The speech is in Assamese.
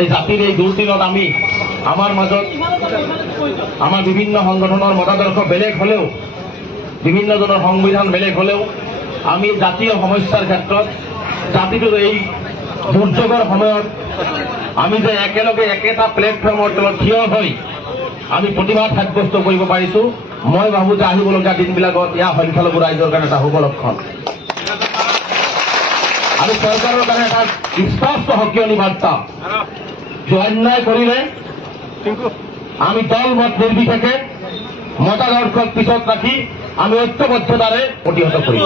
এই জাতির এই দুর্দিনত আমি আমার মাজত আমার বিভিন্ন সংগঠনের মতাদর্শ বেলেগ হলেও বিভিন্ন জনের সংবিধান বেলেগ হলেও আমি জাতীয় সমস্যার ক্ষেত্ৰত জাতিটোৰ এই দুৰ্যোগেৰ সময়ত আমি যে একেলগে একেটা প্লেটফৰ্মৰ তলত থিয় হৈ আমি প্ৰতিবাদ সাব্যস্ত কৰিব পাৰিছো মই ভাবো যে আহিবলগীয়া দিনবিলাকত ইয়াৰ সংখ্যালঘু ৰাইজৰ কাৰণে এটা শুভ লক্ষণ আৰু চৰকাৰৰ কাৰণে এটা স্পষ্ট সক্ৰিয় বাৰ্তা যে অন্যায় কৰিলে আমি দল মত নিৰ্বিশেষে মতাদৰ্শক পিছত ৰাখি আমি ঐক্যবদ্ধতাৰে প্ৰতিহত কৰি।